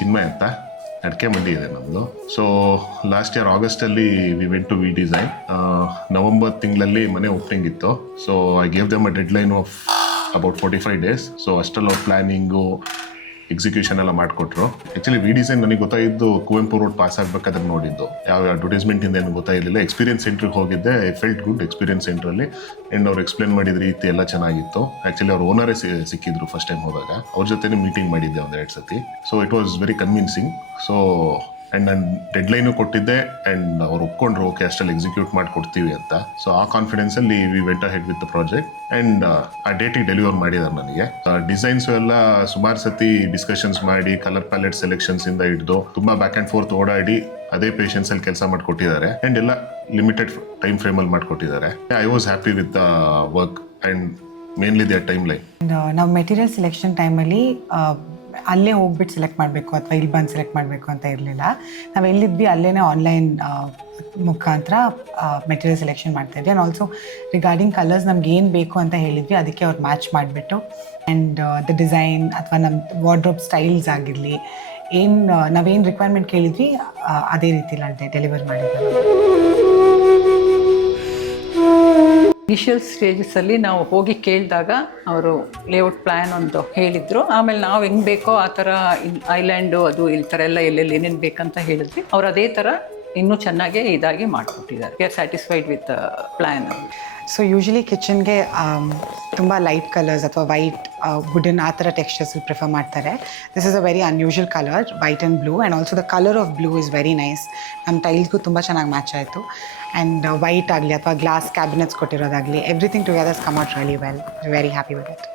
ಚಿನ್ಮಯ್ ಅಂತ, ಅಡಿಕೆ ಮಂಡಿ ಇದೆ ನಮ್ಮದು. ಸೊ ಲಾಸ್ಟ್ ಇಯರ್ ಆಗಸ್ಟಲ್ಲಿ we went to V design. November ತಿಂಗಳಲ್ಲಿ ಮನೆ ಓಪನಿಂಗ್ ಇತ್ತು. So I gave them a deadline of about 45 days. So ಅಷ್ಟೆಲ್ಲ ಪ್ಲಾನಿಂಗು ಎಕ್ಸಿಕ್ಯೂಷನ್ ಎಲ್ಲ ಮಾಡಿಕೊಟ್ರು. ಆ್ಯಕ್ಚುಲಿ ವಿ ಡಿಸೈನ್ ನನಗೆ ಗೊತ್ತಾಯಿದ್ದು ಕುವೆಂಪು ರೋಡ್ ಪಾಸ್ ಆಗಬೇಕಾದ್ರೆ ನೋಡಿದ್ದು, ಯಾವ ಅಡ್ವರ್ಟೈಸ್ಮೆಂಟ್ ಇಂದ ಏನು ಗೊತ್ತಾಯಿರಲಿಲ್ಲ. ಎಕ್ಸ್ಪೀರಿಯನ್ಸ್ ಸೆಂಟ್ರಿಗೆ ಹೋಗಿದ್ದೆ, ಐ ಫೆಲ್ಟ್ ಗುಡ್ ಎಕ್ಸ್ಪೀರಿಯನ್ಸ್ ಸೆಂಟ್ರಲ್ಲಿ. ಆ್ಯಂಡ್ ಅವ್ರು ಎಕ್ಸ್ಪ್ಲೇನ್ ಮಾಡಿದ ರೀತಿ ಎಲ್ಲ ಚೆನ್ನಾಗಿತ್ತು. ಆ್ಯಕ್ಚುಲಿ ಅವ್ರು ಓನರೇ ಸಿಕ್ಕಿದ್ರು ಫಸ್ಟ್ ಟೈಮ್ ಹೋದಾಗ. ಅವ್ರ ಜೊತೆ ಮೀಟಿಂಗ್ ಮಾಡಿದ್ದೆ ಒಂದೆರಡು ಸತಿ. So it was very convincing. So and ನಾನು ಡೆಡ್ಲೈನು ಕೊಟ್ಟಿದ್ದೆ, ಆ್ಯಂಡ್ ಅವ್ರು ಒಪ್ಕೊಂಡ್ರು ಓಕೆ ಅಷ್ಟಲ್ಲಿ ಎಕ್ಸಿಕ್ಯೂಟ್ ಮಾಡಿ ಕೊಡ್ತೀವಿ ಅಂತ. ಸೊ ಆ ಕಾನ್ಫಿಡೆನ್ಸಲ್ಲಿ we went ahead with the project. And ಆ ಡೇಟಿಗೆ ಡೆಲಿವರ್ ಮಾಡಿದ್ದಾರೆ ನನಗೆ. ಡಿಸೈನ್ಸು ಎಲ್ಲ ಸುಮಾರು ಸತಿ ಡಿಸ್ಕಷನ್ಸ್ ಮಾಡಿ, ಕಲರ್ ಪ್ಯಾಲೆಟ್ ಸೆಲೆಕ್ಷನ್ಸಿಂದ ಹಿಡಿದು ತುಂಬ ಬ್ಯಾಕ್ ಆ್ಯಂಡ್ ಫೋರ್ತ್ ಓಡಾಡಿ ಅದೇ ಪೇಷನ್ಸಲ್ಲಿ ಕೆಲಸ ಮಾಡಿಕೊಟ್ಟಿದ್ದಾರೆ. ಆ್ಯಂಡ್ ಎಲ್ಲ ಲಿಮಿಟೆಡ್ ಟೈಮ್ ಫ್ರೇಮಲ್ಲಿ ಮಾಡಿಕೊಟ್ಟಿದ್ದಾರೆ. I was happy with the work and mainly the time line. ನಾವು ಮೆಟೀರಿಯಲ್ ಸೆಲೆಕ್ಷನ್ ಟೈಮಲ್ಲಿ ಅಲ್ಲೇ ಹೋಗ್ಬಿಟ್ಟು ಸೆಲೆಕ್ಟ್ ಮಾಡಬೇಕು ಅಥವಾ ಇಲ್ಲಿ ಬಂದು ಸೆಲೆಕ್ಟ್ ಮಾಡಬೇಕು ಅಂತ ಇರಲಿಲ್ಲ. ನಾವು ಎಲ್ಲಿದ್ವಿ ಅಲ್ಲೇ ಆನ್ಲೈನ್ ಮುಖಾಂತರ ಮೆಟೀರಿಯಲ್ ಸೆಲೆಕ್ಷನ್ ಮಾಡ್ತಾಯಿದ್ವಿ. ಆ್ಯಂಡ್ ಆಲ್ಸೋ ರಿಗಾರ್ಡಿಂಗ್ ಕಲರ್ಸ್ ನಮ್ಗೆ ಏನು ಬೇಕು ಅಂತ ಹೇಳಿದ್ವಿ, ಅದಕ್ಕೆ ಅವ್ರು ಮ್ಯಾಚ್ ಮಾಡಿಬಿಟ್ಟು ಆ್ಯಂಡ್ ದ ಡಿಸೈನ್ ಅಥವಾ ನಮ್ಮ ವಾರ್ಡ್ರೋಬ್ ಸ್ಟೈಲ್ಸ್ ಆಗಿರಲಿ, ನಾವೇನು ರಿಕ್ವೈರ್ಮೆಂಟ್ ಕೇಳಿದ್ವಿ ಅದೇ ರೀತಿಲಿ ಡೆಲಿವರ್ ಮಾಡಿದ್ದಾರೆ. ಇನಿಷಿಯಲ್ ಸ್ಟೇಜಸಲ್ಲಿ ನಾವು ಹೋಗಿ ಕೇಳಿದಾಗ ಅವರು ಲೇಔಟ್ ಪ್ಲ್ಯಾನ್ ಒಂದು ಹೇಳಿದರು. ಆಮೇಲೆ ನಾವು ಹೆಂಗೆ ಬೇಕೋ ಆ ಥರ ಐಲ್ಯಾಂಡು ಅದು ಈ ಥರ ಎಲ್ಲ ಎಲ್ಲೆಲ್ಲಿ ಏನೇನು ಬೇಕಂತ ಹೇಳಿದ್ವಿ. ಅವ್ರು ಅದೇ ಥರ ಇನ್ನೂ ಚೆನ್ನಾಗೇ ಇದಾಗಿ ಮಾಡಿಕೊಟ್ಟಿದ್ದಾರೆ. We are satisfied with plan. So usually ಕಿಚನ್ಗೆ ತುಂಬ ಲೈಟ್ ಕಲರ್ಸ್ ಅಥವಾ ವೈಟ್ ವುಡನ್ ಆ ಥರ ಟೆಕ್ಸ್ಚರ್ಸ್ ಪ್ರಿಫರ್ ಮಾಡ್ತಾರೆ. This is a very unusual colour, white and blue. And also the colour of blue is very nice. ನಮ್ಮ ಟೈಲ್ಸ್ಗೂ ತುಂಬ ಚೆನ್ನಾಗಿ ಮ್ಯಾಚ್ ಆಯಿತು. ಆ್ಯಂಡ್ ವೈಟ್ ಆಗಲಿ ಅಥವಾ ಗ್ಲಾಸ್ ಕ್ಯಾಬಿನೆಟ್ಸ್ ಕೊಟ್ಟಿರೋದಾಗಲಿ, everything togethers come out really well. Very happy with it.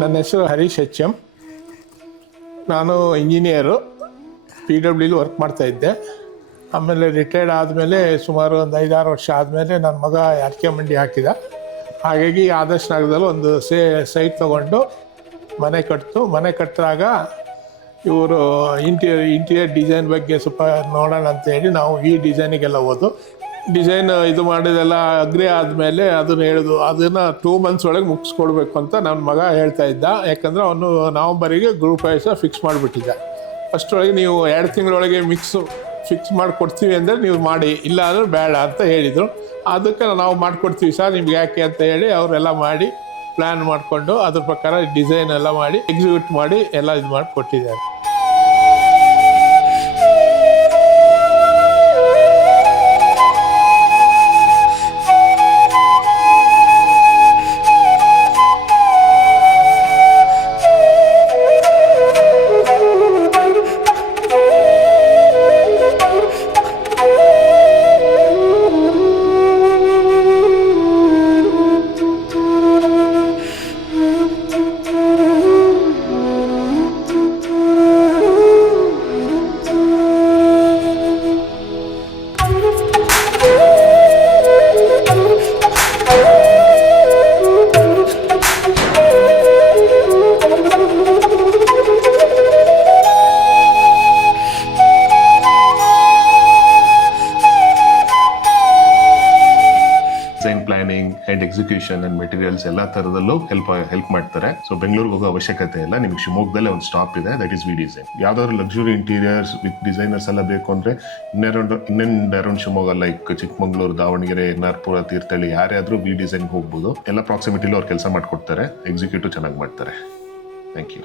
ನನ್ನ ಹೆಸರು ಹರೀಶ್ ಎಚ್.ಎಂ. ನಾನು ಇಂಜಿನಿಯರು, PWಲಿ ವರ್ಕ್ ಮಾಡ್ತಾಯಿದ್ದೆ. ಆಮೇಲೆ ರಿಟೈರ್ಡ್ ಆದಮೇಲೆ ಸುಮಾರು ಒಂದು 5-6 ವರ್ಷ ಆದಮೇಲೆ ನನ್ನ ಮಗ ಅಡಿಕೆ ಮಂಡಿ ಹಾಕಿದ. ಹಾಗಾಗಿ ಆದರ್ಶ್ ನಗರದಲ್ಲಿ ಒಂದು ಸೈಟ್ ತೊಗೊಂಡು ಮನೆ ಕಟ್ಟಿದಾಗ ಇವರು ಇಂಟೀರಿಯರ್ ಡಿಸೈನ್ ಬಗ್ಗೆ ಸ್ವಲ್ಪ ನೋಡೋಣ ಅಂತೇಳಿ ನಾವು ಈ ಡಿಸೈನಿಗೆಲ್ಲ ಹೋದು. ಡಿಸೈನ್ ಇದು ಮಾಡಿದೆಲ್ಲ ಅಗ್ರಿ ಆದಮೇಲೆ ಅದನ್ನು ಹೇಳಿದ್ರು, ಅದನ್ನು 2 months ಒಳಗೆ ಮುಗಿಸ್ಕೊಡ್ಬೇಕು ಅಂತ ನನ್ನ ಮಗ ಹೇಳ್ತಾ ಇದ್ದ. ಯಾಕಂದರೆ ಅವನು ನವಂಬರಿಗೆ ಗ್ರೂಪ್ ವೈಸ ಫಿಕ್ಸ್ ಮಾಡಿಬಿಟ್ಟಿದ್ದ. ಅಷ್ಟರೊಳಗೆ ನೀವು 2 ತಿಂಗಳೊಳಗೆ ಫಿಕ್ಸ್ ಮಾಡಿಕೊಡ್ತೀವಿ ಅಂದರೆ ನೀವು ಮಾಡಿ, ಇಲ್ಲ ಅಂದರೆ ಬೇಡ ಅಂತ ಹೇಳಿದರು. ಅದಕ್ಕೆ ನಾವು ಮಾಡಿಕೊಡ್ತೀವಿ ಸರ್ ನಿಮ್ಗೆ ಯಾಕೆ ಅಂತ ಹೇಳಿ ಅವರೆಲ್ಲ ಮಾಡಿ ಪ್ಲ್ಯಾನ್ ಮಾಡಿಕೊಂಡು ಅದ್ರ ಪ್ರಕಾರ ಡಿಸೈನ್ ಎಲ್ಲ ಮಾಡಿ ಎಕ್ಸಿಕ್ಯೂಟ್ ಮಾಡಿ ಎಲ್ಲ ಇದು ಮಾಡಿ ಕೊಟ್ಟಿದ್ದಾರೆ. Design planning and execution and materials ಎಲ್ಲ ತರದಲ್ಲೂ ಹೆಲ್ಪ್ ಮಾಡ್ತಾರೆ. ಸೊ ಬೆಂಗಳೂರಿಗೆ ಹೋಗೋ ಅವಶ್ಯಕತೆ ಇಲ್ಲ, ನಿಮ್ಗೆ ಶಿವಮೊಗ್ಗದಲ್ಲೇ ಒಂದು ಸ್ಟಾಪ್ ಇದೆ, ದಟ್ ಈಸ್ ವಿ ಡಿಸೈನ್. ಯಾವ್ದಾದ್ರು ಲಕ್ಸುರಿ ಇಂಟೀರಿಯರ್ಸ್ ವಿತ್ ಡಿಸೈನರ್ಸ್ ಎಲ್ಲ ಬೇಕು ಅಂದ್ರೆ ಇನ್ನೊಂದು ಅರೌಂಡ್ ಶಿವಮೊಗ್ಗ ಲೈಕ್ ಚಿಕ್ಕಮಂಗ್ಳೂರು, ದಾವಣಗೆರೆ, ಎನ್ನಾರ್ಪುರ, ತೀರ್ಥಹಳ್ಳಿ ಯಾರೇ ಆದ್ರೂ ವಿ ಡಿಸೈನ್ ಹೋಗ್ಬೋದು. ಎಲ್ಲ ಪ್ರಾಕ್ಸಿಮಿಟಿಲಿ ಅವ್ರು ಕೆಲಸ ಮಾಡ್ಕೊಡ್ತಾರೆ, ಎಕ್ಸಿಕ್ಯೂಟಿವ್ ಚೆನ್ನಾಗಿ ಮಾಡ್ತಾರೆ. Thank you.